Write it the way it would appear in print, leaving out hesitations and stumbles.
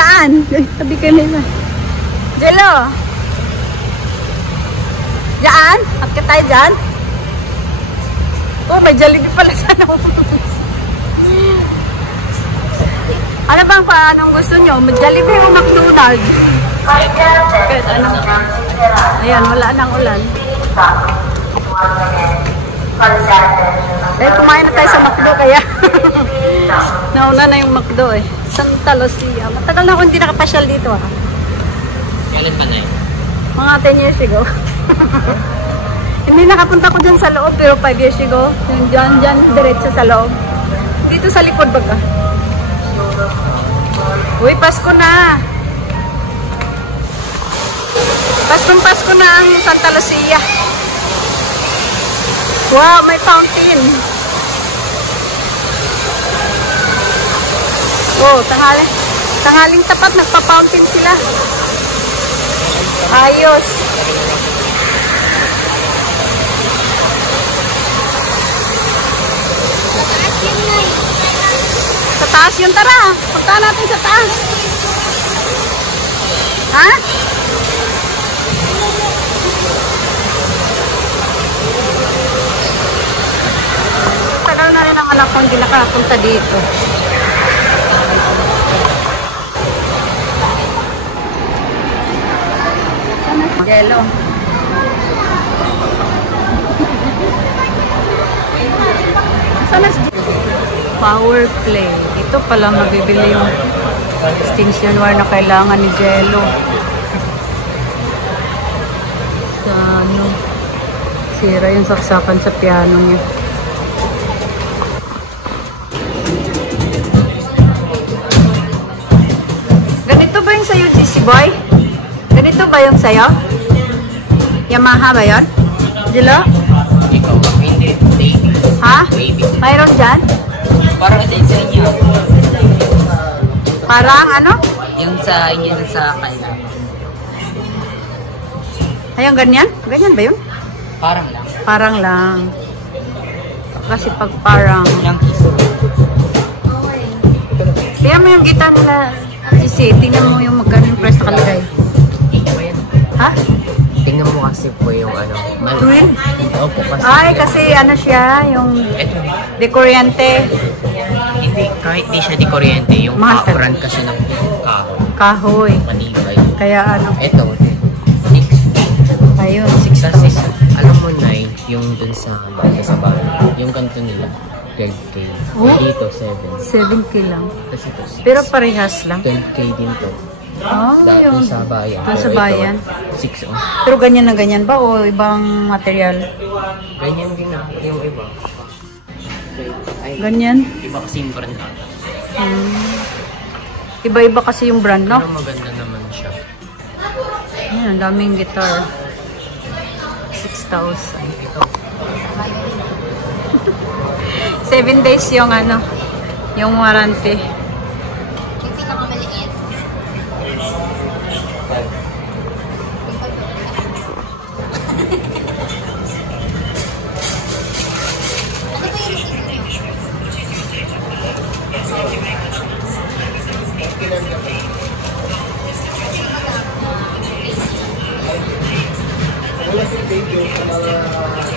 daan. Tabi ka na iba. Jello. Diyan? Akit tayo dyan? Oh, may Jollibee pala sana. Ano bang anong gusto nyo? Jollibee o McDonald's? Kahit ano. Ayan, wala nang ulan. Dahil kumain na tayo sa McDo kaya nauna na yung McDo eh. Santa Lucia. Matagal na ako hindi nakapasyal dito ah. Kailan pa na eh? Mga 10 years ago. Hindi nakapunta ko dyan sa loob pero 5 years ago. Yung dyan, diretso sa loob. Dito sa likod baga. Uy, Pasko na. Pasko na ang Santa Lucia. Wow, may fountain. Wow, tanghaling tapat, nagpa-fountain sila. Ayos. Sa taas yun, tara. Punta natin sa taas. Ha? Tagal na rin ang anak ko hindi nakapunta dito. Jello. Sana power play. Ito pala mabibili yung extension wire na kailangan ni Jello. Sa ano, sira yung saksakan sa piano niya. Ganito ba yung sa'yo, DC Boy? Ganito ba yung sa'yo? Yamaha ba yun? Jello? Ikaw ba? Hindi. Baby. Ha? Baby. Mayroon dyan? Parang din sa inyo. Parang ano? Yung sa inyo sa kanya. Ayun, ganyan? Ganyan ba yun? Parang lang. Parang lang. Kasi pag parang... Yung Kaya mo yung guitar nila, Isi, tingnan mo yung magkano yung price nakalagay. Ha? tingnan mo kasi po yung ano. Twin? Opo kasi. Ay, kasi ano siya, yung dekoryente. Hindi, kahit di siya di kuryente, yung brand kasi ng kahoy. Kahoy. Manibay. Kaya ano? Ito, 6. Ayun, 6,000. Alam mo na yung dun sa bahay, yung kanto nila, 12K. Oh? Dito, 7. 7K lang. Tapos ito, 6. Pero parehas lang. 12K din to. Oh, Dahil sa bayan. Doon sa bayan. 6 oh. Pero ganyan na ganyan ba o ibang material? Ganyan din na yung iba. Ay, Ganyan? iba kasi yung brand ata. Iba-iba kasi yung brand, no? Pero maganda naman siya. Ayan, ang daming guitar. 6,000. Ito. 7 days yung ano, yung warranty. Yung pinakamaliit. Ano ba yung receipt mo?